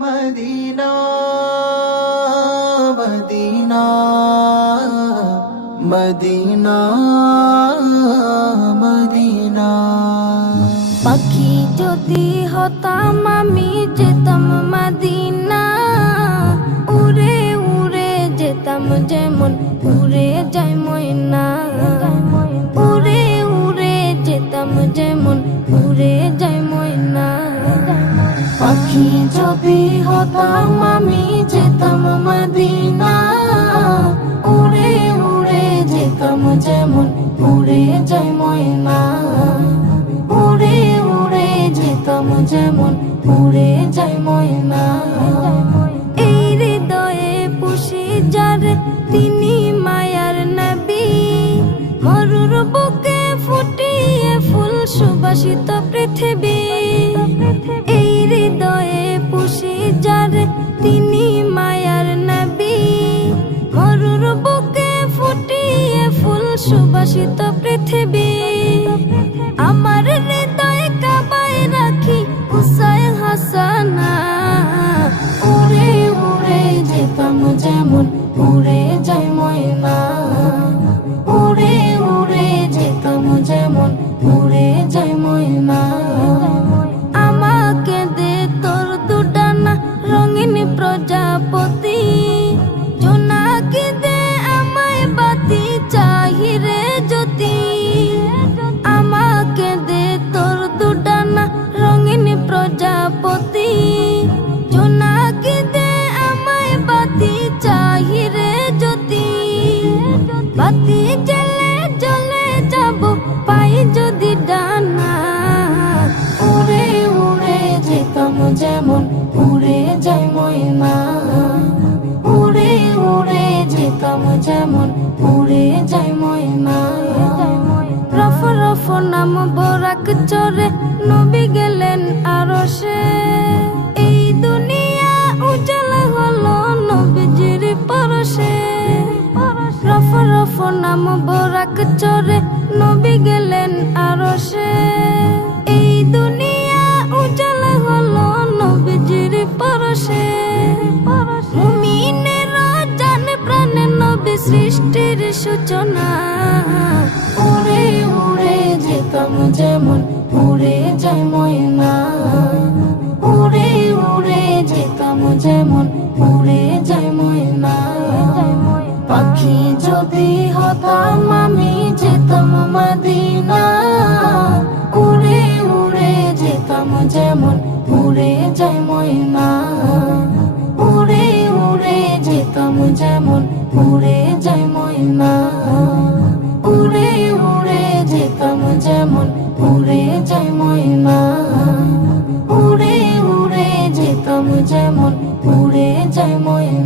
Medina Medina Medina Medina. পাখি যদি হতাম আমি যেতাম মদিনা, উড়ে উড়ে যেতাম যেমন উড়ে যায় ময়না। উড়ে উড়ে যেতাম যেমন উড়ে যায় ময়না। পাখি যদি হতাম আমি যেতাম মদিনা, উড়ে উড়ে যেতাম যেমন উড়ে যায় ময়না। উড়ে উড়ে যেতাম যেমন উড়ে যায় ময়না। এই হৃদয়ে পুষি যার তিনি মায়ার নবী, মরুর বুকে ফুটিয়ে ফুল সুবাসিত পৃথিবী। এই হৃদয়ে পুষি যার তিনি মায়ার নবী, মরুর বুকে ফুটিয়ে ফুল সুবাসিত পৃথিবী। আমার হৃদয়ে কাবায় রাখি হুসাইন হাসানা, উড়ে উড়ে যেতাম যেমন উড়ে যায় ময়না। উড়ে উড়ে যেতাম যেমন উড়ে যায় ময়না। আমাকে দে তোর দুডানা রঙিন প্রজাপতি, জোনাকি দে আমায় বাতি চাহিরে জ্যোতি। আমাকে দে তোর দুডানা রঙিন প্রজাপতি, জোনাকি দে আমায় বাতি চাহিরে জ্যোতি। বাতি জ্বলে জ্বলে যাব পাই যদি ডানা, উড়ে উড়ে যেতাম যেমন উড়ে যায় ময়না। উড়ে উড়ে যেতাম যেমন উড়ে যায় ময়না। রফ রফ নাম বরাক চরে নবী গেলেন আরশে, এই দুনিয়া উজালা হলো নবীজির পরশে। রফ রফ নাম বরাক চরে নবী গেলেন আরশে, এই দুনিয়া উজালা হলো নবীজির পরশে। মুমিনের জান প্রাণে নবী সৃষ্টির সূচনা, উড়ে উড়ে যেতাম যেমন উড়ে যায় ময়না। উড়ে উড়ে যেতাম যেমন উড়ে যায় ময়না। পাখি যদি হতাম আমি যেতাম মদিনা, উড়ে উড়ে যেতাম যেমন উড়ে যায় ময়না। উড়ে উড়ে যেতাম যেমন উড়ে যায় ময়না। উড়ে উড়ে যেতাম যেমন উড়ে যায় ময়না। উড়ে উড়ে যেতাম যেমন উড়ে যায় ময়না।